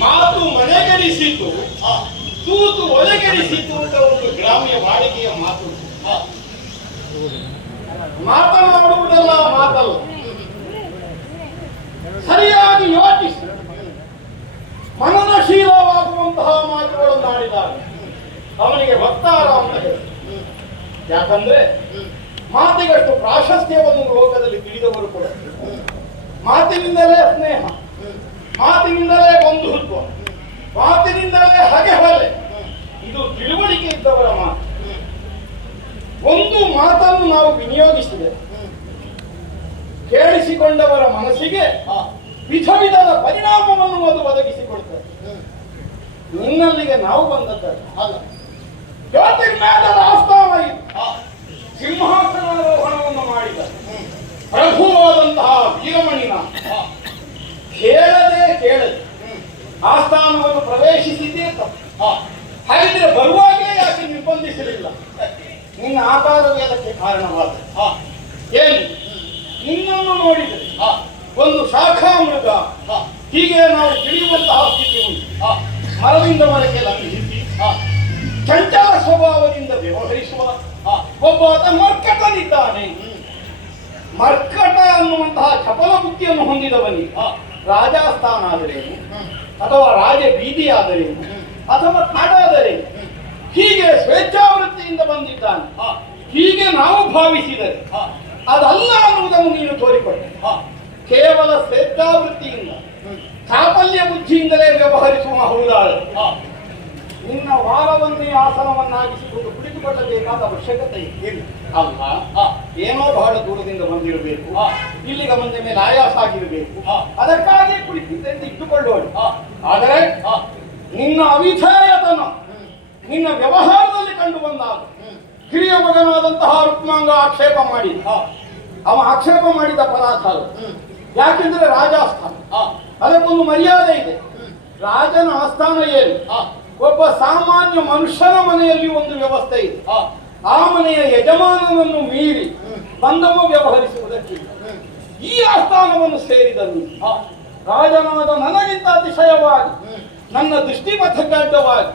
ಮಾತು ಮನೆಗೆಡಿಸಿತು ತೂತು ಒಳಗೆಡಿಸಿತು ಅಂತ ಒಂದು ಗ್ರಾಮ್ಯ ವಾಡಿಕೆಯ ಮಾತು. ಮಾತನಾಡುವುದಲ್ಲ ಮಾತಲ್ಲ, ಸರಿಯಾಗಿ ಯೋಚಿಸಿ ಮನನಶೀಲವಾಗುವಂತಹ ಮಾತುಗಳನ್ನು ಆಡಿದಾಗ ಅವನಿಗೆ ವಕ್ತಾರ ಅಂತ ಹೇಳಿ. ಯಾಕಂದ್ರೆ ಮಾತಿಗಷ್ಟು ಪ್ರಾಶಸ್ತ್ಯವನ್ನು ಲೋಕದಲ್ಲಿ ತಿಳಿದವರು ಕೂಡ. ಮಾತಿನಿಂದಲೇ ಸ್ನೇಹ, ಮಾತಿನಿಂದಲೇ ಬಂಧುತ್ವ, ಮಾತಿನಿಂದಲೇ ಹಗೆಹೊಲೆ, ಇದು ತಿಳುವಳಿಕೆ ಇದ್ದವರ ಮಾತು. ಒಂದು ಮಾತನ್ನು ನಾವು ವಿನಿಯೋಗಿಸಿದೆ ಕೇಳಿಸಿಕೊಂಡವರ ಮನಸ್ಸಿಗೆ ವಿಧ ವಿಧದ ಪರಿಣಾಮವನ್ನು ಅದು ಒದಗಿಸಿಕೊಡ್ತದೆ. ನಿನ್ನಲ್ಲಿಗೆ ನಾವು ಬಂದದ್ದಲ್ಲ, ಜ್ಯೋತಿರ್ಮೇಧದ ಆಸ್ಥಾನ ಇದು. ಸಿಂಹಾಸನಾರೋಹಣವನ್ನು ಮಾಡಿದ ಪ್ರಭುವಾದಂತಹ ವೀರಮಣಿನ ಕೇಳದೆ ಆಸ್ಥಾನವನ್ನು ಪ್ರವೇಶಿಸಿದ್ದೇ ತಪ್ಪು. ಹಾಗಿದ್ರೆ ಬರುವಾಗಲೇ ಯಾಕೆ ನಿರ್ಬಂಧಿಸಲಿಲ್ಲ? ನಿನ್ನ ಆಕಾರವೇ ಅದಕ್ಕೆ ಕಾರಣವಾದ. ಏನು ನಿನ್ನನ್ನು ನೋಡಿದರೆ ಒಂದು ಶಾಖಾ ಮೃಗ ಹೀಗೆ ನಾವು ತಿಳಿಯುವಂತಹ ಸ್ಥಿತಿ ಉಂಟು. ಮರದಿಂದ ಮರಕ್ಕೆ ಲಂಘಿಸಿ ಚಂಚಲ ಸ್ವಭಾವದಿಂದ ವ್ಯವಹರಿಸುವ ಒಬ್ಬ ಮರ್ಕಟನಿದ್ದಾನೆ. ಮರ್ಕಟ ಅನ್ನುವಂತಹ ಚಪಲ ಬುದ್ಧಿಯನ್ನು ಹೊಂದಿದವನಿಗೆ ರಾಜಸ್ಥಾನ ಆದರೇನು, ಅಥವಾ ರಾಜ ಬೀದಿ ಆದರೇನು, ಅಥವಾ ಕಾಡಾದರೇನು, ಹೀಗೆ ಸ್ವೇಚ್ಛಾವೃತ್ತಿಯಿಂದ ಬಂದಿದ್ದಾನೆ ಹೀಗೆ ನಾವು ಭಾವಿಸಿದರೆ ಅದಲ್ಲ ಅನ್ನುವುದನ್ನು ನೀನು ತೋರಿಕೊಟ್ಟೆ. ಕೇವಲ ಸ್ವೇಚ್ಛಾವೃತ್ತಿಯಿಂದ ಚಾಪಲ್ಯ ಬುದ್ಧಿಯಿಂದಲೇ ವ್ಯವಹರಿಸುವ ಹೌದಾಳ ನಿನ್ನ ವಾರವನ್ನೇ ಆಸನವನ್ನಾಗಿಸಿಕೊಂಡು ಕುಳಿತುಕೊಳ್ಳಬೇಕಾದ ಅವಶ್ಯಕತೆ ಇಲ್ಲ ಅಲ್ಲ. ಏನೋ ಬಹಳ ದೂರದಿಂದ ಬಂದಿರಬೇಕು, ಇಲ್ಲಿಗೆ ಬಂದ ಮೇಲೆ ಆಯಾಸ ಆಗಿರಬೇಕು, ಅದಕ್ಕಾಗಿ ಕುಳಿತಿದ್ದಂತೆ ಇಟ್ಟುಕೊಳ್ಳೋಣ. ಆದರೆ ನಿನ್ನ ಅವಿಧೇಯತನ ನಿನ್ನ ವ್ಯವಹಾರದಲ್ಲಿ ಕಂಡು ಬಂದಾಗ ಹಿರಿಯ ಮಗನಾದಂತಹ ರುಕ್ಮಾಂಗ ಆಕ್ಷೇಪ ಮಾಡಿದ. ಅವ ಆಕ್ಷೇಪ ಮಾಡಿದ ಪದಾರ್ಥ ಅಲ್ಲ. ಯಾಕೆಂದ್ರೆ ರಾಜಾಸ್ಥಾನ, ಅದಕ್ಕೊಂದು ಮರ್ಯಾದೆ ಇದೆ. ರಾಜನ ಆಸ್ಥಾನ ಏನು? ಒಬ್ಬ ಸಾಮಾನ್ಯ ಮನುಷ್ಯನ ಮನೆಯಲ್ಲಿ ಒಂದು ವ್ಯವಸ್ಥೆ ಇದೆ. ಆ ಮನೆಯ ಯಜಮಾನನನ್ನು ಮೀರಿ ಬಂದವ ವ್ಯವಹರಿಸುವುದಕ್ಕಿಲ್ಲ. ಈ ಆಸ್ಥಾನವನ್ನು ಸೇರಿದನು ರಾಜನಾದ ನನಗಿಂತ ಅತಿಶಯವಾಗಿ ನನ್ನ ದೃಷ್ಟಿಪಥಗಡ್ಡವಾಗಿ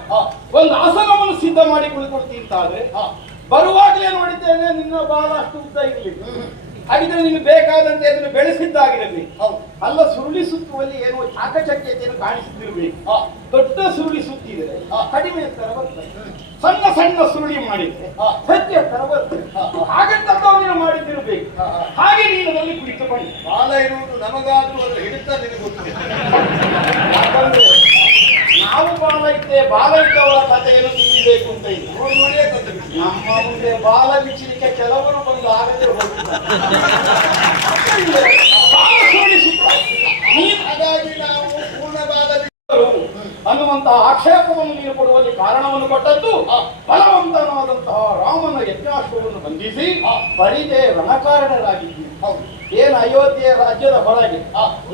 ಒಂದು ಆಸನವನ್ನು ಸಿದ್ಧ ಮಾಡಿ ಕುಳಿಕೊಡ್ತೀಂತಾದ್ರೆ ಬರುವಾಗಲೇ ನೋಡಿದ್ದೇನೆ ನಿನ್ನ ಬಾಲ ಅಷ್ಟು ಉದ್ದ ಇರಲಿಲ್ಲ. ಹಾಗಿದ್ರೆ ನಿಮ್ಗೆ ಬೇಕಾದಂತೆ ಅದನ್ನು ಬೆಳೆಸಿದ್ದಾಗಿರಬೇಕು. ಅಲ್ಲ ಸುರುಳಿ ಸುತ್ತುವಲ್ಲಿ ಏನೋ ಚಾಕಚಕ್ಯತೆಯನ್ನು ಕಾಣಿಸುತ್ತಿರಬೇಕು. ದೊಡ್ಡ ಸುರುಳಿ ಸುತ್ತಿದ್ರೆ ಕಡಿಮೆ ಎತ್ತರ ಬರ್ತದೆ, ಸಣ್ಣ ಸಣ್ಣ ಸುರುಳಿ ಮಾಡಿದ್ರೆ ಹೆಚ್ಚು ಎತ್ತರ ಬರ್ತದೆ. ಹಾಗಂತದ್ದು ನೀನು ಮಾಡಿದ್ದಿರಬೇಕು. ಹಾಗೆ ನೀನು ಅದರಲ್ಲಿ ಕುಳಿತುಕೊಂಡು ಬಾಲ ಇರುವುದು ನಮಗಾದ್ರೂ ಅದರ ಹಿಡಿತ ನಿನಗೆ ಗೊತ್ತಿದೆ. ಯಾಕಂದ್ರೆ ನಾವು ಬಾಲ ಇದ್ದೆ, ಬಾಲ ಇದ್ದವರ ಕಥೆಯನ್ನು ತಿಳಿಯಬೇಕು ಅಂತ ಇಲ್ಲ. ನೋಡಿಯೇ ಕಥೆ ನಮ್ಮ ಮುಂದೆ ಬಾಲ ಬಿಚ್ಚಲಿಕ್ಕೆ ಕೆಲವರು ಬಂದು ಆಗದೆ ಹೋಗ್ತಾರೆ. ಹಾಗಾಗಿ ನಾವು ಪೂರ್ಣ ಬಾಲ ಅನ್ನುವಂತಹ ಆಕ್ಷೇಪವನ್ನು ನೀನು ಕೊಡುವಲ್ಲಿ ಕಾರಣವನ್ನು ಕೊಟ್ಟದ್ದು ಬಲವಂತನಾದಂತಹ ರಾಮನ ಯಜ್ಞಾಶ್ವವನ್ನು ಬಂಧಿಸಿ ಪರಿದೆ ರಣಕಾರಣರಾಗಿದ್ದೀವಿ. ಏನು ಅಯೋಧ್ಯೆಯ ರಾಜ್ಯದ ಹೊರಗೆ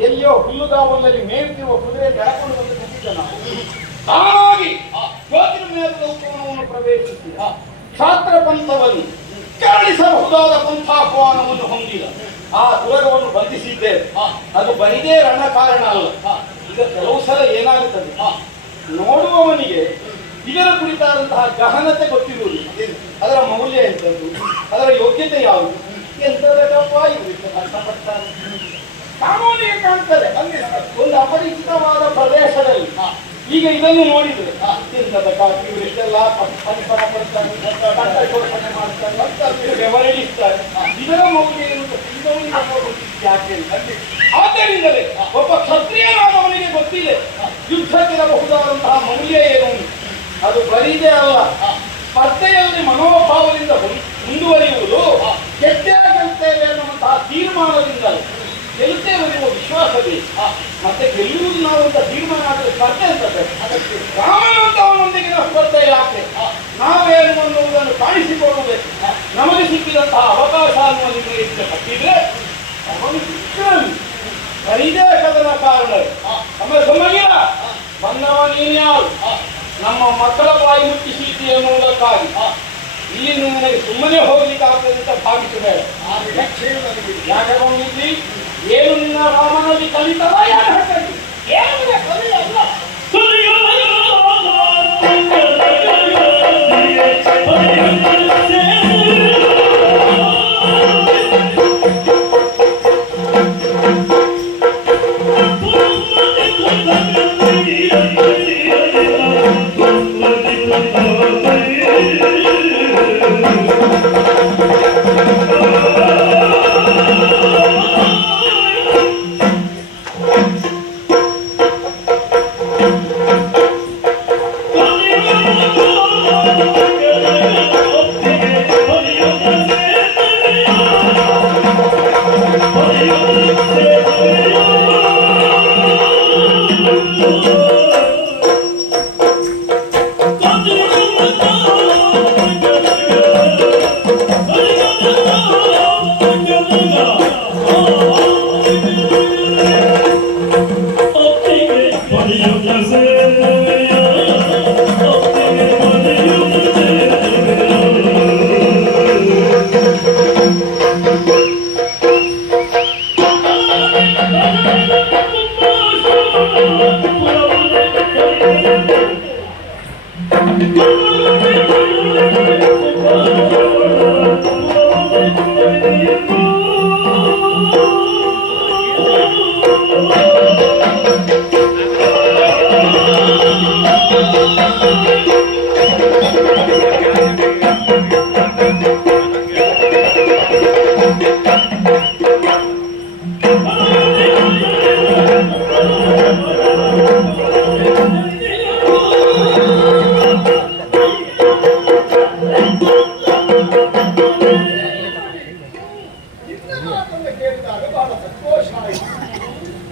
ಎಲ್ಲಿಯೋ ಹುಲ್ಲುಗಾವಲಲ್ಲಿ ಮೇಯುತ್ತಿರುವ ಕುದುರೆ ಎಳಕೊಂಡು ಬಂದು ಕೂತಿದ್ದ ನಾವು ಹಾಗಾಗಿ ಜ್ಯೋತಿರ್ಮೇಧದ ಉಪವನವನ್ನು ಪ್ರವೇಶಿಸಿ ಕ್ಷಾತ್ರ ಪಂಥವನ್ನು ಕೆರಳಿಸಬಹುದಾದ ಪಂಥಾಹ್ವಾನವನ್ನು ಹೊಂದಿದ ಆ ತುರಗವನ್ನು ಬಂಧಿಸಿದ್ದೇವೆ. ಅದು ಬರಿದೇ ರಣಕಾರಣ ಅಲ್ಲ. ಈಗ ಕೆಲವು ಸಲ ಏನಾಗುತ್ತದೆ, ನೋಡುವವನಿಗೆ ಇದರ ಕುರಿತಾದಂತಹ ಗಹನತೆ ಗೊತ್ತಿರುವುದಿಲ್ಲ. ಅದರ ಮೌಲ್ಯ ಎಂಥದ್ದು, ಅದರ ಯೋಗ್ಯತೆ ಯಾವುದು, ಎಂಥದಪ್ಪ ಇರುತ್ತೆ ಕಷ್ಟಪಡ್ತಾರೆ. ಕಾನೂನಿಗೆ ಕಾಣ್ತದೆ ಒಂದು ಅಪರಿಚಿತವಾದ ಪ್ರದೇಶದಲ್ಲಿ. ಈಗ ಇದನ್ನು ನೋಡಿದ್ರೆ ಇಂಥದ ಇವರು ಇಷ್ಟೆಲ್ಲ ಪರಿಸರ ಪಡ್ತಾರೆ, ಶೋಷಣೆ ಮಾಡ್ತಾರೆ, ವ್ಯವಹರಿಸ್ತಾರೆ. ಇದರ ಮೌಲ್ಯ ಏನು ಯಾಕೆ? ಆದ್ದರಿಂದಲೇ ಒಬ್ಬ ಕ್ಷತ್ರಿಯನಾದವನಿಗೆ ಗೊತ್ತಿದೆ ಯುದ್ಧಕ್ಕಿರಬಹುದಾದಂತಹ ಮೌಲ್ಯ ಏನು. ಅದು ಬರೀದೇ ಅಲ್ಲ, ಸ್ಪರ್ಧೆಯಲ್ಲಿ ಮನೋಭಾವದಿಂದ ಮುಂದುವರಿಯುವುದು ಗೆದ್ದೇವೆ ಅನ್ನುವಂತಹ ತೀರ್ಮಾನದಿಂದಲೇ ಗೆಲ್ಲುತ್ತೇವೆ ಎನ್ನುವ ವಿಶ್ವಾಸ ಬೇಕು. ಮತ್ತೆ ಗೆಲ್ಲುವುದು ನಾವು ಅಂತ ತೀರ್ಮಾನ ಆದರೆ ಸ್ಪರ್ಧೆ ಅಂತದೆ. ಅದಕ್ಕೆ ರಾಮನಂತವನೊಂದಿಗಿನ ಸ್ಪರ್ಧೆ ಯಾಕೆ? ನಾವೇನು ಅನ್ನುವುದನ್ನು ಕಾಣಿಸಿಕೊಳ್ಳಬೇಕು. ನಮಗೆ ಸಿಕ್ಕಿದಂತಹ ಅವಕಾಶ ಅನ್ನುವ ನಿಮಗೆ ಹತ್ತಿದ್ರೆ ಅವನು ಇದೇ ಕದನ ಕಾರಣ. ಆಮೇಲೆ ಸುಮ್ಮನಿಲ್ಲ, ಬಂದವ ನೀನ್ಯಾರು? ನಮ್ಮ ಮಕ್ಕಳ ಬಾಯಿ ಮುಟ್ಟಿಸಿದ್ದಿ ಎನ್ನುವುದಕ್ಕಾಗಿ ಇಲ್ಲಿ ನನಗೆ ಸುಮ್ಮನೆ ಹೋಗ್ಲಿಕ್ಕೆ ಆಗ್ತದೆ ಅಂತ ಭಾವಿಸಬೇಡ. ಯಾಕೆ ಬಂದಿದ್ದಿ? ಏನು ನಿನ್ನ ರಾಮನಲ್ಲಿ ಕಲಿತವ? ಯಾರು ಹಾಕಿ ಏನು ಕಲಿ ಅಲ್ಲ.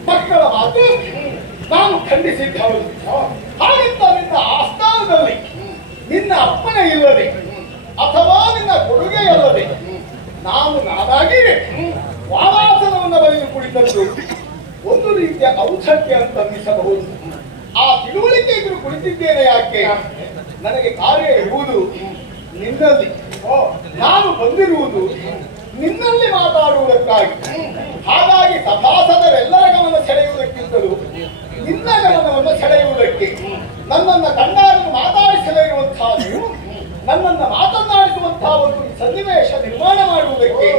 ಮಕ್ಕಳ ಮಾತು ನಾನು ಖಂಡಿಸಿದ್ದವರು. ಹಾಗಿದ್ದ ನಿನ್ನ ಆಸ್ಥಾನದಲ್ಲಿ ನಿನ್ನ ಅಪ್ಪನ ಇಲ್ಲದೆ ಅಥವಾ ನಿನ್ನ ಕೊಡುಗೆಯಲ್ಲದೆ ನಾನಾಗಿ ವಾರಾಸನವನ್ನು ಬರೆದು ಕುಳಿತದ್ದು ಒಂದು ರೀತಿಯ ಔಷಧ್ಯ ಅಂತ ಅನ್ನಿಸಬಹುದು. ಆ ತಿಳುವಳಿಕೆ ಎದುರು ಕುಳಿತಿದ್ದೇನೆ. ಯಾಕೆ? ನನಗೆ ಕಾರ್ಯ ಇರುವುದು ನಿನ್ನಲ್ಲಿ, ನಾನು ಬಂದಿರುವುದು ನಿನ್ನಲ್ಲಿ ಮಾತಾಡುವುದಕ್ಕಾಗಿ. ಹಾಗಾಗಿ ಸಭಾಸದರೆಲ್ಲರ ಗಮನ ಸೆಳೆಯುವುದಕ್ಕಿಂತಲೂ ನಿನ್ನ ಗಮನವನ್ನು ಸೆಳೆಯುವುದಕ್ಕೆ, ನನ್ನನ್ನು ಕಂಡಾಗ ಮಾತಾಡಿಸಲಿರುವಂತಹ ನೀವು ನನ್ನನ್ನು ಮಾತನಾಡಿಸುವಂತಹ ಒಂದು ಸನ್ನಿವೇಶ ನಿರ್ಮಾಣ ಮಾಡುವುದಕ್ಕೆ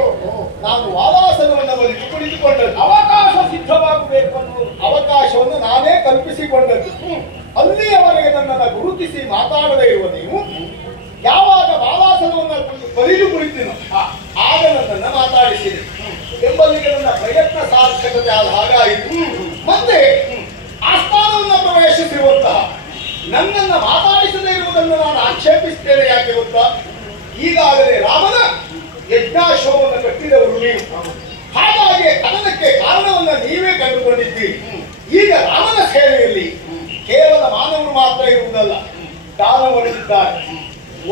ನಾನು ವಾದಾಸನವನ್ನು ಬಲಿತು ಕುಳಿತುಕೊಂಡದ್ದು. ಅವಕಾಶ ಸಿದ್ಧವಾಗಬೇಕು ಅನ್ನುವ ಅವಕಾಶವನ್ನು ನಾನೇ ಕಲ್ಪಿಸಿಕೊಂಡದ್ದು. ಅಲ್ಲಿಯವರೆಗೆ ನನ್ನನ್ನು ಗುರುತಿಸಿ ಮಾತಾಡದೇ ಇರುವ ನೀವು ಯಾವಾಗ ವಾದಾಸನವನ್ನು ಬಲಿದು ಕುಳಿತಿನೋ ಆಗ ನನ್ನನ್ನು ಮಾತಾಡಿಸಿದೆ ಎಂಬಲ್ಲಿಗೆ ನನ್ನ ಪ್ರಯತ್ನ ಸಾರ್ಥಕತೆ ಆದ ಹಾಗಾಯಿತು. ಮತ್ತೆ ಆಸ್ಥಾನವನ್ನು ಪ್ರವೇಶಿಸಿರುವಂತಹ ನನ್ನನ್ನು ಮಾತಾಡಿಸದೇ ಇರುವುದನ್ನು ನಾನು ಆಕ್ಷೇಪಿಸುತ್ತೇನೆ. ಯಾಕೆ ಗೊತ್ತಾ? ಈಗಾಗಲೇ ರಾಮನ ಯಜ್ಞಾಶ್ವವನ್ನು ಕಟ್ಟಿದವರು ನೀವು. ಹಾಗಾಗಿ ಕದನಕ್ಕೆ ಕಾರಣವನ್ನ ನೀವೇ ಕಂಡುಕೊಂಡಿದ್ದೀರಿ. ಈಗ ರಾಮನ ಸೇವೆಯಲ್ಲಿ ಕೇವಲ ಮಾನವರು ಮಾತ್ರ ಇರುವುದಲ್ಲ, ದಾನವರಿದ್ದಾರೆ,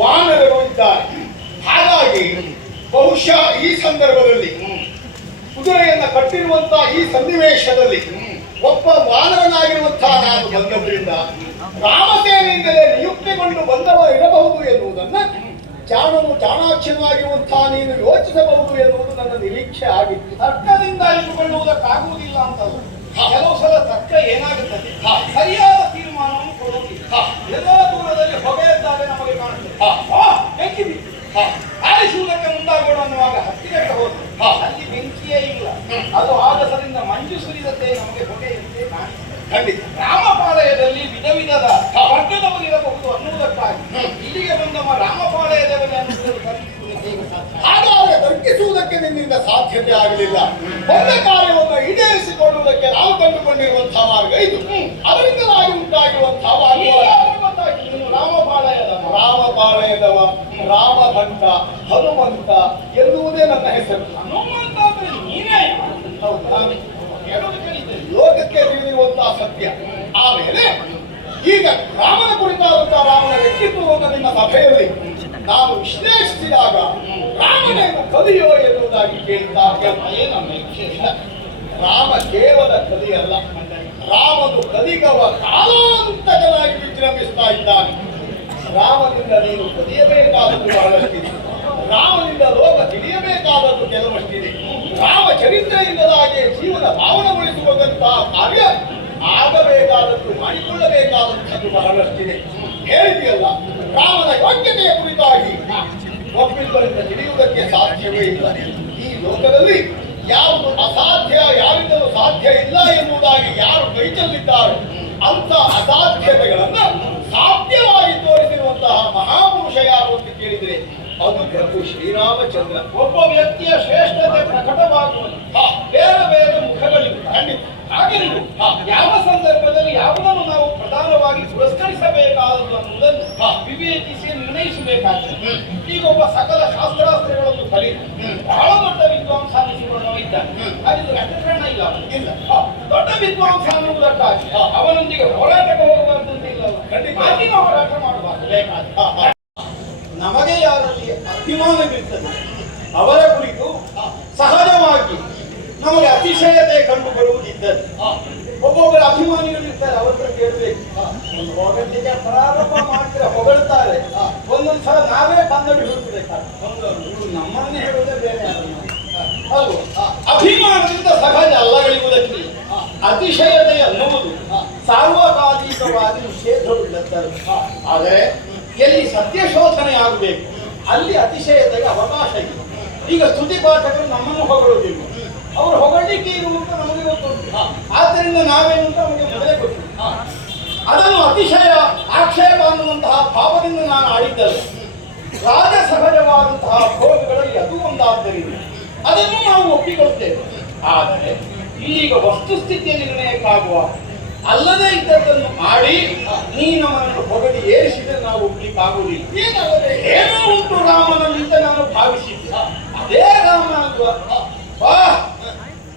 ವಾನರರು ಇದ್ದಾರೆ. ಹಾಗಾಗಿ ಬಹುಶಃ ಈ ಸಂದರ್ಭದಲ್ಲಿ ಕುದುರೆಯನ್ನ ಕಟ್ಟಿರುವಂತಹ ಈ ಸನ್ನಿವೇಶದಲ್ಲಿ ಒಬ್ಬ ವಾನರನಾಗಿರುವಂತಹ ನಾನು ಬಂದವರಿಂದ ರಾಮಸೇನೆಯಿಂದಲೇ ನಿಯುಕ್ತಿಗೊಂಡು ಬಂದವ ಇರಬಹುದು ಎನ್ನುವುದನ್ನ ಜಾಣನು ಚಾಣಾಕ್ಷನಾಗಿರುವಂತಹ ನೀನು ಯೋಚಿಸಬಹುದು ಎನ್ನುವುದು ನನ್ನ ನಿರೀಕ್ಷೆ ಆಗಿತ್ತು. ತರ್ಕದಿಂದ ಇಟ್ಟುಕೊಳ್ಳುವುದಕ್ಕಾಗುವುದಿಲ್ಲ ಅಂತಲ್ಲ. ಕೆಲವು ಸಲ ತರ್ಕ ಏನಾಗುತ್ತದೆ, ಸರಿಯಾದ ತೀರ್ಮಾನವನ್ನು ಕೊಡುವುದಿಲ್ಲ. ಎಲ್ಲೋ ದೂರದಲ್ಲಿ ಹೊಗೆ ಇದ್ದಾಗ ನಮಗೆ ಕಾಣುತ್ತದೆ, ಬೆಂಕಿ ಬಿತ್ತು, ಆರಿಸುವುದಕ್ಕೆ ಮುಂದಾಗೋಣ ಅನ್ನುವಾಗ ಹತ್ತಿರಕ್ಕೆ ಹೋದ್ರು, ಅಲ್ಲಿ ಬೆಂಕಿಯೇ ಇಲ್ಲ. ಅದು ಆಗಸದಿಂದ ಮಂಜು ಸುರಿದಂತೆ ನಮಗೆ ಹೊಗೆಯಂತೆ ಕಾಣಿಸುತ್ತದೆ. ಖಂಡಿತ ರಾಮಪಾಳಯದಲ್ಲಿ ವಿಧ ವಿಧದ ವರ್ಗದವರು ಇರಬಹುದು ಅನ್ನುವುದಕ್ಕಾಗಿ ಇಲ್ಲಿಗೆ ಬಂದವ ರಾಮಪಾಳಯದವರೇ ಅನ್ನುವುದನ್ನು ಹಾಗಾದರೆ ತರ್ಕಿಸುವುದಕ್ಕೆ ನಿನ್ನಿಂದ ಸಾಧ್ಯತೆ ಆಗಲಿಲ್ಲ. ಒಳ್ಳೆ ಕಾರ್ಯವನ್ನು ಈಡೇರಿಸಿಕೊಳ್ಳುವುದಕ್ಕೆ ನಾವು ಕಂಡುಕೊಂಡಿರುವಂತಹ ಮಾರ್ಗ ಇದು. ಅದರಿಂದಲಾಗಿ ಉಂಟಾಗಿರುವಂತಹ ರಾಮಪಾಳಯದವ, ರಾಮಭಂಟ, ಹನುಮಂತ ಎನ್ನುವುದೇ ನನ್ನ ಹೆಸರು. ಹನುಮಂತ ಅಂದ್ರೆ ನೀನೇ. ಹೌದು, ನಾನು ಹೇಳೋದು ಕೇಳಿದ್ದೇನೆ. ಲೋಕಕ್ಕೆ ತಿಳಿದಿರುವಂತಹ ಸತ್ಯ. ಆಮೇಲೆ ಈಗ ರಾಮನ ಕುರಿತಾದಂತಹ ರಾಮನ ವ್ಯಕ್ತಿತ್ವವನ್ನು ನಿಮ್ಮ ಸಭೆಯಲ್ಲಿ ನಾನು ವಿಶ್ಲೇಷಿಸಿದಾಗ ರಾಮನೇನು ಕಲಿಯೋ ಎನ್ನುವುದಾಗಿ ಕೇಳ್ತಾ ನಮ್ಮ ಇಚ್ಛೆ ಇಲ್ಲ. ರಾಮ ಕೇವಲ ಕಲಿಯಲ್ಲ, ರಾಮನು ಕಲಿಗವ ಕಾಲಾಂತಕನಾಗಿ ವಿಜೃಂಭಿಸ್ತಾ ಇದ್ದಾನೆ. ರಾಮನಿಂದ ನೀನು ಕಲಿಯಬೇಕಾದದ್ದು ಬಹಳಷ್ಟಿದೆ, ರಾಮನಿಂದ ಲೋಕ ತಿಳಿಯಬೇಕಾದದ್ದು ಕೆಲವಷ್ಟಿದೆ. ರಾಮ ಚರಿತ್ರೆಯಿಂದಲಾಗಿ ಜೀವನ ಭಾವನಗೊಳಿಸುವಂತಹ ಕಾರ್ಯ ಆಗಬೇಕಾದದ್ದು, ಮಾಡಿಕೊಳ್ಳಬೇಕಾದದ್ದು ಬಹಳಷ್ಟಿದೆ. ಹೇಳಿದೆಯಲ್ಲ, ರಾಮನ ಯೋಗ್ಯತೆಯ ಕುರಿತಾಗಿ ಒಬ್ಬಿಬ್ಬರಿಂದ ತಿಳಿಯುವುದಕ್ಕೆ ಸಾಧ್ಯವೇ ಇಲ್ಲ. ಈ ಲೋಕದಲ್ಲಿ ಯಾವುದು ಅಸಾಧ್ಯ, ಯಾರಿಂದಲೂ ಸಾಧ್ಯ ಇಲ್ಲ ಎನ್ನುವುದಾಗಿ ಯಾರು ಕೈ ಚೆಲ್ಲಿದ್ದಾರೆ, ಅಂತ ಅಸಾಧ್ಯತೆಗಳನ್ನು ಸಾಧ್ಯವಾಗಿ ತೋರಿಸಿರುವಂತಹ ಮಹಾಪುರುಷ ಯಾರು ಅಂತ ಕೇಳಿದರೆ ಅದು ಪ್ರಭು ಶ್ರೀರಾಮಚಂದ್ರ. ಒಬ್ಬ ವ್ಯಕ್ತಿಯ ಶ್ರೇಷ್ಠತೆ ಪ್ರಕಟವಾಗುವುದು ಬೇರೆ ಬೇರೆ ಮುಖಗಳಿವೆ. ಖಂಡಿತ ಹಾಗೆ ಯಾವ ಸಂದರ್ಭದಲ್ಲಿ ಯಾವುದನ್ನು ನಾವು ಪ್ರಧಾನವಾಗಿ ಪುರಸ್ಕರಿಸಬೇಕಾದದ್ದು ಅನ್ನುವುದನ್ನು ವಿವೇಚಿಸಿ ನಿರ್ಣಯಿಸಬೇಕಾಗ್ತದೆ. ಈಗ ಒಬ್ಬ ಸಕಲ ಶಾಸ್ತ್ರಾಸ್ತ್ರಗಳನ್ನು ಕಲಿತು ಬಹಳ ದೊಡ್ಡ ವಿದ್ವಾಂಸ ಅನ್ನಿಸಿಕೊಳ್ಳುವ ಇದ್ದಾನೆ, ಹಾಗಿದ್ರೆ ಅಡ್ಡಕರಣ ಇಲ್ಲ ಇಲ್ಲ. ದೊಡ್ಡ ವಿದ್ವಾಂಸ ಅನ್ನುವುದಕ್ಕಾಗಿ ಅವನೊಂದಿಗೆ ಹೋರಾಟಕ್ಕೆ ಹೋಗಬಾರ್ದಂತ ಇಲ್ಲ, ಮಾತಿನ ಹೋರಾಟ ಮಾಡಬಾರ್ದು. ಬೇಕಾದ ನಮಗೆ ಯಾರಲ್ಲಿ ಅಭಿಮಾನ ಬೀರ್ತದೆ ಅವರ ಕುರಿತು ಸಹಜವಾಗಿ ನಮಗೆ ಅತಿಶಯತೆ ಕಂಡು ಬರುವುದಿದ್ದರೆ ಒಬ್ಬೊಬ್ಬರ ಅಭಿಮಾನಿಗಳಿರ್ತಾರೆ, ಅವ್ರ ಹತ್ರ ಕೇಳಬೇಕು. ಹೊಗಳ್ಲಿಕ್ಕೆ ಪ್ರಾರಂಭ ಮಾಡ್ತಾರೆ, ಹೊಗಳ್ತಾರೆ. ಒಂದೊಂದ್ಸಲ ನಾವೇ ಕನ್ನಡಿ ಹುಡುಕಬೇಕಾಗ್ತದೆ. ನಮ್ಮನ್ನೇ ಹೇಳುವುದೇ ಬೇರೆ ಅಲ್ವ? ಅಭಿಮಾನದಿಂದ ಸಹಜ ಅಲ್ಲಗಳಿರುವುದಕ್ಕೆ ಅತಿಶಯತೆ ಅನ್ನುವುದು ಸಾರ್ವಕಾಲಿಕವಾಗಿ ನಿಷೇಧವಿಲ್ಲದ್ದಾರೆ. ಆದರೆ ಎಲ್ಲಿ ಸತ್ಯ ಶೋಧನೆ ಆಗಬೇಕು ಅಲ್ಲಿ ಅತಿಶಯತೆಗೆ ಅವಕಾಶ ಇದೆ. ಈಗ ಸ್ತುತಿ ಪಾಠಕರು ನಮ್ಮನ್ನು ಹೊಗಳುವುದಿಲ್ಲ, ಅವರು ಹೊಗಳಿಕೆ ಇರುವಂತ ನಮಗೆ ಗೊತ್ತುಂಟು. ಆದ್ದರಿಂದ ನಾವೇನು ಅಂತ ನಮಗೆ ಮೊದಲೇ ಗೊತ್ತು. ಅದನ್ನು ಅತಿಶಯ ಆಕ್ಷೇಪ ಅನ್ನುವಂತಹ ಭಾವದಿಂದ ನಾನು ಆಡಿದ್ದರೆ ರಾಜ ಸಹಜವಾದಂತಹ ಭೋಗಗಳಲ್ಲಿ ಅದು ಒಂದಾದ್ದರಿಂದ ಅದನ್ನು ನಾವು ಒಪ್ಪಿಕೊಳ್ತೇವೆ. ಆದರೆ ಈಗ ವಸ್ತುಸ್ಥಿತಿಯ ನಿರ್ಣಯಕ್ಕಾಗುವ ಅಲ್ಲದೆ ಇದ್ದದ್ದನ್ನು ಮಾಡಿ ನೀ ನಮ್ಮನ್ನು ಹೊಗಳಿ ಏರಿಸಿದರೆ ನಾವು ಒಪ್ಲಿಕ್ಕಾಗುವುದಿಲ್ಲ. ಏನಲ್ಲದೆ ಏನೋ ಉಂಟು ರಾಮನಲ್ಲಿಂದ ನಾನು ಭಾವಿಸಿದ್ದೆ, ಅದೇ ರಾಮ ಅಲ್ವಾ?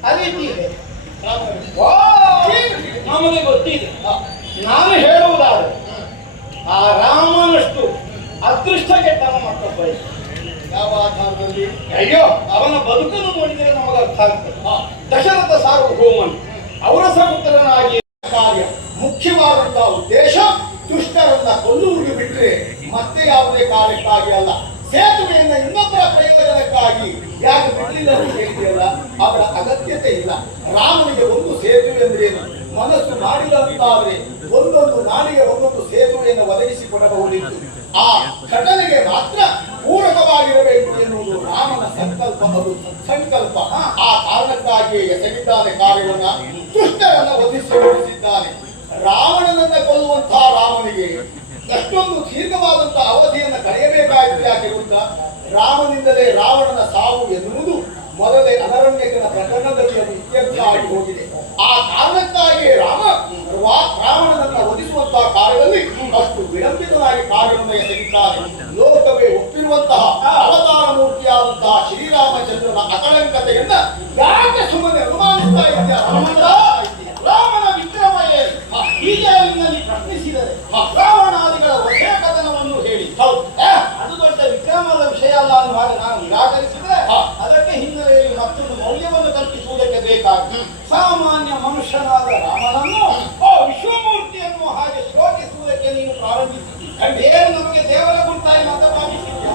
ಅರಿತಿದೆ, ನಮಗೆ ಗೊತ್ತಿದೆ. ನಾನು ಹೇಳುವುದಾದರೆ ಆ ರಾಮನಷ್ಟು ಅದೃಷ್ಟ ಕೆಟ್ಟವ ಮತ್ತೊಬ್ಬ ಯಾವ ಆಧಾರದಲ್ಲಿ? ಅಯ್ಯೋ, ಅವನ ಬದುಕನ್ನು ನೋಡಿದರೆ ನಮಗೆ ಅರ್ಥ ಆಗ್ತದೆ. ದಶರಥ ಸಾರ್ವಭೌಮನ್ ಅವರ ಸಪುತ್ರನಾಗಿ ಕಾರ್ಯ ಮುಖ್ಯವಾದಂತಹ ಉದ್ದೇಶ ದುಷ್ಟರನ್ನ ಕೊಲ್ಲುವುದು ಬಿಟ್ಟರೆ ಮತ್ತೆ ಯಾವುದೇ ಕಾರ್ಯಕ್ಕಾಗಿ ಅಲ್ಲ. ಸೇತುವೆಯಿಂದ ಇನ್ನೊಬ್ಬರ ಪ್ರಯೋಜನಕ್ಕಾಗಿ ಯಾಕೆ ಬಿಡಲಿಲ್ಲ ಅಂತ ಹೇಳಿದೆಯಲ್ಲ, ಅವರ ಅಗತ್ಯತೆ ಇಲ್ಲ. ರಾಮನಿಗೆ ಒಂದು ಸೇತುವೆ ಅಂದ್ರೇನು? ಮನಸ್ಸು ಮಾಡಿಲ್ಲ ಅಂತಾದ್ರೆ ಒಂದೊಂದು ನಾಡಿಗೆ ಒಂದೊಂದು ಸೇತುವೆಯನ್ನು ಒದಗಿಸಿಕೊಡಬಹುದಿತ್ತು. ಆ ಘಟನೆಗೆ ಮಾತ್ರ ಪೂರಕವಾಗಿರಬೇಕು ಎನ್ನುವುದು ರಾಮನ ಸಂಕಲ್ಪ, ಅದು ಸಂಕಲ್ಪ. ಆ ಕಾರಣಕ್ಕಾಗಿಯೇ ಎಸಗಿದ್ದಾನೆ ಕಾರ್ಯವನ್ನ, ದುಷ್ಟರನ್ನ ಒದಿಸಿದ್ದಾನೆ. ರಾವಣನನ್ನ ಕೊಲ್ಲುವಂತಹ ರಾಮನಿಗೆ ಅಷ್ಟೊಂದು ದೀರ್ಘವಾದಂತಹ ಅವಧಿಯನ್ನು ಕಳೆಯಬೇಕಾಯಿತು. ಯಾಕೆ ಗೊತ್ತಾ? ರಾಮನಿಂದಲೇ ರಾವಣನ ಸಾವು ಎನ್ನುವುದು ಮೊದಲೇ ಅನರಣ್ಯಕನ ಪ್ರಕರಣದಲ್ಲಿ ಅದು ಇತ್ಯರ್ಥ ಆಗಿ ಹೋಗಿದೆ. ಆ ಕಾರಣಕ್ಕಾಗಿಯೇ ರಾವಣನನ್ನ ಒದಿಸುವಂತಹ ಕಾರ್ಯದಲ್ಲಿ ಅಷ್ಟು ವಿಳಂಬಿತನಾಗಿ ಕಾರ್ಯವನ್ನು ಎಸಗಿದ್ದಾನೆ. ಲೋಕವೇ ಒಪ್ಪಿರುವಂತಹ ಅವತಾರ ಮೂರ್ತಿಯಾದಂತಹ ಶ್ರೀರಾಮಚಂದ್ರನ ಅಕಳಂಕತೆಯನ್ನ ಯಾಕೆ ಸುಮ್ಮನೆ ಅನುಮಾನಿಸ್ತಾ ಇದೆಯಾ? ರಾಮನ ವಿಕ್ರಮ ಏನು? ಹೀಗೆ ಪ್ರಶ್ನಿಸಿದರೆ ರಾವಣಾದಿಗಳ ಒಳ್ಳೆಯ ಕಥನವನ್ನು ಹೇಳಿ ಅದು ದೊಡ್ಡ ವಿಕ್ರಮದ ವಿಷಯ ಅಲ್ಲ ಅನ್ನುವಾಗ ನಾನು ನಿರಾಕರಿಸಿದ್ರೆ ಅದಕ್ಕೆ ಹಿನ್ನೆಲೆಯಲ್ಲಿ ಮತ್ತೊಂದು ಮೌಲ್ಯವನ್ನು ಕಲ್ಪಿಸುವುದಕ್ಕೆ ಬೇಕಾಗಿ ಸಾಮಾನ್ಯ ಮನುಷ್ಯನಾದ ರಾಮನನ್ನು ವಿಶ್ವಮೂರ್ತಿ ಎನ್ನುವ ಹಾಗೆ ಶ್ಲೋಕಿಸುವುದಕ್ಕೆ ನೀನು ಪ್ರಾರಂಭಿಸಿದ್ದೀರಿ. ಏನು ನಮಗೆ ದೇವರ ಗುಂಟಾಯಿ ಅಂತ ಭಾವಿಸಿದ್ದೀರಿ?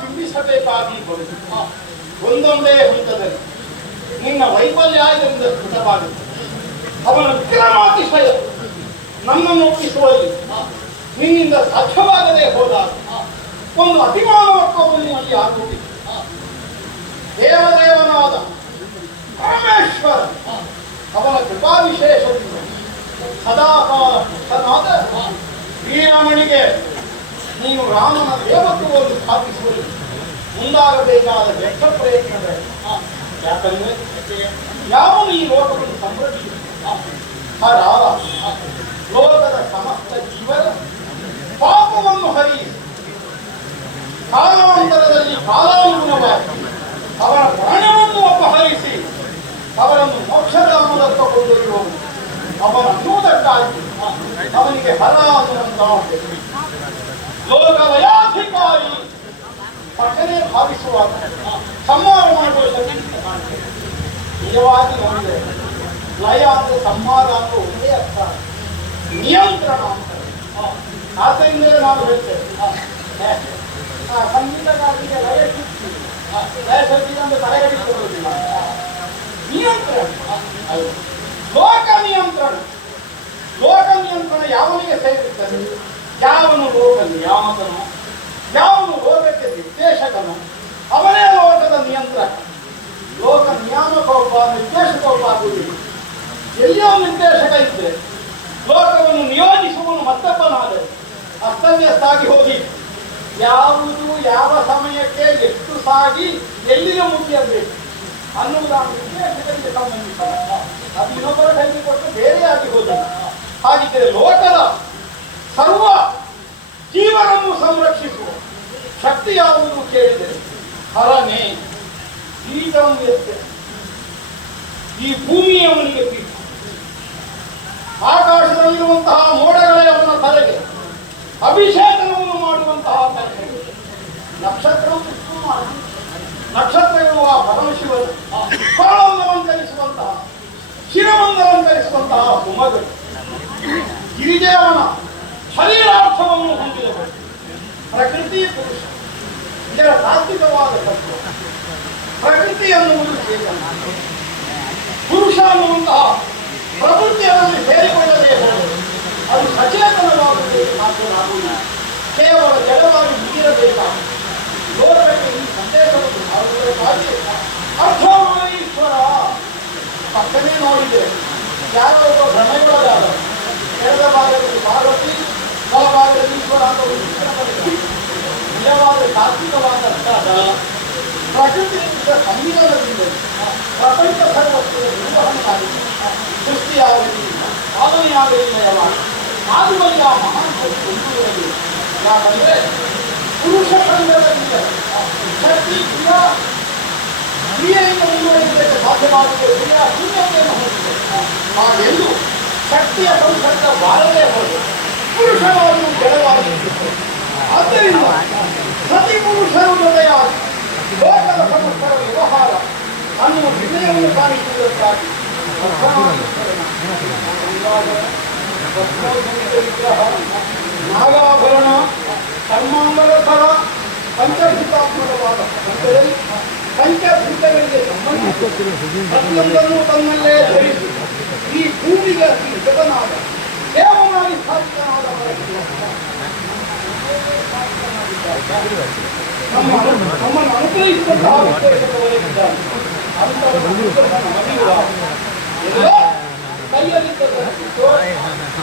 ಬಿಂಬಿಸಬೇಕಾಗಿ ಬರುವುದು. ಒಂದೊಂದೇ ಹಂತದಲ್ಲಿ ನಿನ್ನ ವೈಫಲ್ಯ ಇದರಿಂದ ಸ್ಫುಟವಾಗುತ್ತೆ. ಅವನ ವಿಕ್ರಮಾತಿಶಯ ನನ್ನನ್ನು ಒಪ್ಪಿಸುವಲ್ಲಿ ನಿನ್ನಿಂದ ಸಾಧ್ಯವಾಗದೆ ಹೋದಾಗ ಒಂದು ಅಭಿಮಾನವತ್ವವನ್ನು ನಿನ್ನಲ್ಲಿ ಆಗುತ್ತಿದೆ. ದೇವದೇವನಾದ ಪರಮೇಶ್ವರ ಅವನ ಕೃಪಾ ವಿಶೇಷದಿಂದ ಸದಾಕಾಲ ಭಕ್ತನಾದ ಶ್ರೀರಾಮನಿಗೆ ನೀನು ರಾಮನ ದೇವತ್ವವನ್ನು ಸ್ಥಾಪಿಸುವಲ್ಲಿ ಮುಂದಾಗಬೇಕಾದ ವ್ಯರ್ಥ ಪ್ರಯತ್ನವೇ. ಯಾಕಂದ್ರೆ ಯಾವನು ಈ ಲೋಕವನ್ನು ಸಂರಕ್ಷಿಸಿ ಲೋಕದ ಸಮಸ್ತ ಜೀವನ ಪಾಪವನ್ನು ಹರಿಸಿ ಕಾಲಾಂತರದಲ್ಲಿ ಕಾಲಾನುಗುಣವಾಗಿ ಅವರ ಪ್ರಾಣವನ್ನು ಅಪಹರಿಸಿ ಅವರನ್ನು ಮೋಕ್ಷಧಾಮದತ್ತ ಕೊಂಡೊಯ್ಯುವನು ಅವನನ್ನುವುದಕ್ಕಾಗಿ ಅವನಿಗೆ ಹರ ಅನ್ನುವಂತೆ ಲೋಕ ಲಯಾಧಿಕಾರಿ ಪಠನೆ ಭಾವಿಸುವಾಗ ಸಂಹಾರ ಮಾಡುವ ಶಕ್ತಿ ನಿಜವಾಗಿ ನಮಗೆ ಲಯ ಅಂದ್ರೆ ಸಂಹಾರ ಅಂದ್ರೆ ಒಂದೇ ಅರ್ಥ, ನಿಯಂತ್ರಣ ಅಂತ. ಆದ್ದರಿಂದ ನಾವು ಹೇಳ್ತೇವೆ ಸಂಗೀತಗಾರರಿಗೆ ಲಯ ಶಕ್ತಿ, ಲಯ ಶಕ್ತಿ ಅಂದ್ರೆ ತಲೆಗಡಿಸಿಕೊಳ್ಳುವುದಿಲ್ಲ, ನಿಯಂತ್ರಣ. ಲೋಕ ನಿಯಂತ್ರಣ, ಲೋಕ ನಿಯಂತ್ರಣ ಯಾವನಿಗೆ ಸೇರಿರುತ್ತದೆ? ಯಾವನು ಲೋಕ ನಿಯಾಮಕನು, ಯಾವನು ಲೋಕಕ್ಕೆ ನಿರ್ದೇಶಕನು ಅವನೇ ಲೋಕದ ನಿಯಂತ್ರಕ. ಲೋಕ ನಿಯಾಮಕ ಒಬ್ಬ, ನಿರ್ದೇಶಕ ಒಬ್ಬ ಆಗುವುದಿಲ್ಲ. ಎಲ್ಲಿಯೋ ನಿರ್ದೇಶಕ ಇದ್ದರೆ ಲೋಕವನ್ನು ನಿಯೋಜಿಸುವನು ಮತ್ತೊಬ್ಬನಾದರೆ ಅಸ್ತವ್ಯಸ್ತಾಗಿ ಹೋಗಿ ಯಾವುದು ಯಾವ ಸಮಯಕ್ಕೆ ಎಷ್ಟು ಸಾಗಿ ಎಲ್ಲಿಗೆ ಮುಗಿಯಬೇಕು ಅನ್ನುವುದು ಆ ನಿರ್ದೇಶಕರಿಗೆ ಸಂಬಂಧಿಸಿದ. ಅದು ಇನ್ನೊಬ್ಬರ ಕೈಗೆ ಕೊಟ್ಟು ಬೇರೆಯಾಗಿ ಹೋದ. ಹಾಗಿದ್ದರೆ ಲೋಕದ ಸರ್ವ ಜೀವನನ್ನು ಸಂರಕ್ಷಿಸುವ ಶಕ್ತಿ ಯಾವುದು ಕೇಳಿದರೆ ಹರನೇ. ಪೀಠವನ್ನು ಎತ್ತೆ, ಈ ಭೂಮಿ ಅವನಿಗೆ ಪೀಠ, ಆಕಾಶದಲ್ಲಿರುವಂತಹ ಮೋಡಗಳೇ ಅವನ ತಲೆಗೆ, ಅಭಿಷೇಕವನ್ನು ಮಾಡುವಂತಹ ಕೆಲಸ. ನಕ್ಷತ್ರವು ಸುತ್ತು ಮಾಡಿ ನಕ್ಷತ್ರಗಳು ಆ ಪರಮಶಿವನು ಕಾಳೊಂದಲಂಕರಿಸುವಂತಹ ಶಿರವೊಂದಲಂಕರಿಸುವಂತಹ ಹುಮಗಳು ಗಿರಿದೇವನ ಶರೀರಾರ್ಥವನ್ನು ಹೊಂದಿರಬೇಕು. ಪ್ರಕೃತಿ ಪುರುಷ ಇದರ ತಾತ್ವಿಕವಾದ ತತ್ವ. ಪ್ರಕೃತಿ ಅನ್ನುವುದು ಚೇತನ, ಪುರುಷ ಅನ್ನುವಂತಹ ಪ್ರಕೃತಿಯಲ್ಲಿ ಸೇರಿಕೊಳ್ಳದೇ ಹೋದರೆ ಅದು ಸಚೇತನವಾಗುವುದಕ್ಕೆ ಸಾಧ್ಯವಾಗುವುದಿಲ್ಲ. ಕೇವಲ ಜಡವಾಗಿ ಮುಗಿರಬೇಕಾದ ಲೋಕಕ್ಕೆ ಈ ಸಂದೇಶವನ್ನು ಸಾರುವುದಕ್ಕಾಗಿ ಅರ್ಥಮಾನೀಶ್ವರ ಪಕ್ಕನೇ ನೋಡಿದೆ. ಯಾರೋ ಒಬ್ಬ ಭ್ರಮೆಗೊಳಗಾದ ಎಡದ ಭಾಗದಲ್ಲಿ ಪಾರ್ವತಿ, ಬಲಭಾಗದಲ್ಲಿ ಈಶ್ವರ ಅಂತ ಒಂದು ನಿಜವಾದ ತಾತ್ವಿಕವಾದ ಅರ್ಥ ಪ್ರಕೃತಿಯಿಂದ ಸಂಮಿಲನದಿಂದ ಪ್ರಪಂಚ ಸರ್ವಸ್ವದ ನಿರ್ವಹಣೆ ಆಗಿದೆ. ಸೃಷ್ಟಿಯಾಗಲಿ ಪಾಲನೆಯಾಗಲಿಲ್ಲವಾಗಿ ಆದಿವಲ್ಲಿ ಆ ಮಹಾನ್ ಹೊಂದುವುದಿಲ್ಲ. ಯಾಕಂದರೆ ಪುರುಷ ಸಂಘದಿಂದ ಶಕ್ತಿ ಕ್ರಿಯೆಯಿಂದ ಮುಂದುವರಿಸಲಿಕ್ಕೆ ಸಾಧ್ಯವಾಗುತ್ತದೆ. ಕ್ರಿಯಾ ಶೂನ್ಯತೆಯನ್ನು ಹೊಂದಿದೆ. ಹಾಗೆಂದು ಶಕ್ತಿಯ ಸಂಸರ್ಗ ಬಾರದೇ ಹೋದರೆ ಪುರುಷರನ್ನು ಜಡವಾಗಿ. ಆದ್ದರಿಂದ ಸತಿ ಪುರುಷರು ಜೊತೆಯಾಗಿ ಲೋಕದ ಸಮಸ್ತರ ವ್ಯವಹಾರ ಅನ್ನುವ ವಿನಯವನ್ನು ಕಾಣಿಸುವುದಕ್ಕಾಗಿ ನಾಗಾಭರಣ ಕರ್ಮಾಂಗರ ಪಂಚಭೂತಾತ್ಮಕವಾದ ಪ್ರಪಂಚದಲ್ಲಿ ಪಂಚಭೂತಗಳಿಗೆ ಸಂಬಂಧಿಸಿದ ಪ್ರತಿಯೊಂದನ್ನು ತನ್ನಲ್ಲೇ ಧರಿಸಿ ಈ ಭೂಮಿಗೆ ಜಗನಾದ ದೇವನಾಗಿ ಸ್ಥಾಪಿತನಾದ ನಮ್ಮನ್ನು ಅನುಗ್ರಹಿಸಿದಂತಹ ವಿಶೇಷವಾಗಿದ್ದಾನೆ.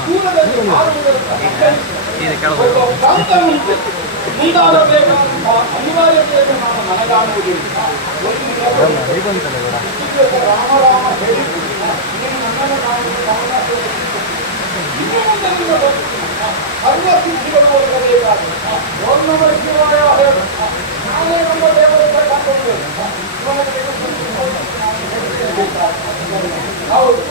ದೂರದಲ್ಲಿ ಮುಂದಾಗಬೇಕಾದಂತಹ ಅನಿವಾರ್ಯತೆಯನ್ನು ನಾನು ನನಗಾಣುವುದಿಲ್ಲ. ರಾಮ ರಾಮ ಹೇಳಿ ಸರ್ವಸಿದ್ಧಿಗಳು ಒಳಗಬೇಕಾದ ನಾನೇ ನಮ್ಮ ದೇವರ ಹೌದು.